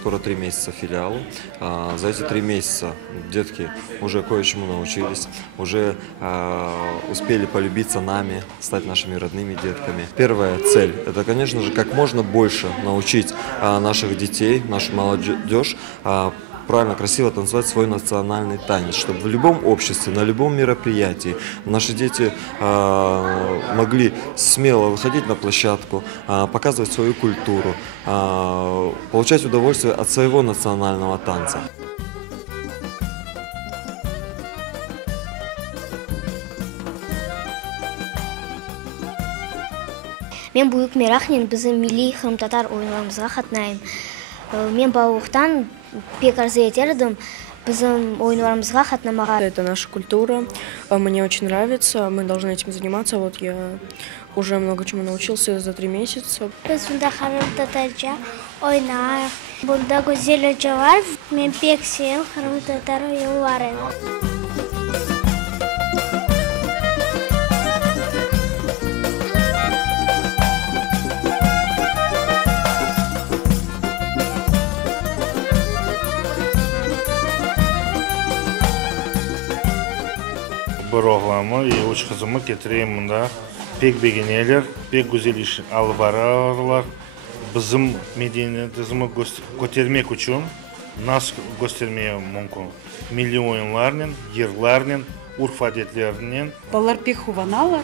скоро 3 месяца филиалу. За эти 3 месяца детки уже кое-чему научились, уже успели полюбиться нами, стать нашими родными детками. Первая цель – это, конечно же, как можно больше научить наших детей, нашу молодежь правильно, красиво танцевать свой национальный танец, чтобы в любом обществе, на любом мероприятии наши дети могли смело выходить на площадку, показывать свою культуру, получать удовольствие от своего национального танца. Мен Буюк Мерахнин, біздің милли хрым-татар ойынlarımызға қатынаймын. Мен балуқтан пек арзу етердім, біздің ойынlarımызға қатынамаға. Это наша культура, мне очень нравится, мы должны этим заниматься. Вот я уже много чему научился за 3 месяца. Біз бұнда хрым-татарша ойнайық. Бұнда көзел өте бар, мен пек сел хрым-татар ойын барын. Бір оғламы и үш қызымы кетірейін мұнда. Пек бегенелер, пек güzel iş албаралар. Bizim medeniyetimizi göstermek için nasıl göstermeye mümkün? Milli oyunlarının, yırlarının, urf adetlerinin. Балар пек хуваналар,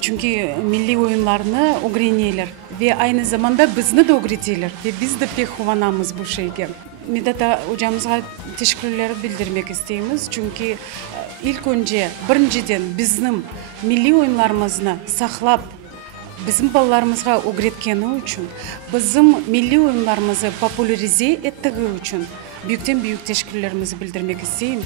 çünkü milli oyunlarını öğreniyorlar ve aynı zamanda bizni de öğretiyorlar ve biz de pek huvanamız bu şeyge. Medata hocamıza teşekkürler bildirmek isteyimiz çünkü ilk önce birinciden bizim milli oyunlarımızı saklap bizim balalarımızga öğretkeni için, bizim milli oyunlarımızı popülerize ettiği için büyükten büyük teşekkürlerimizi bildirmek isteyim.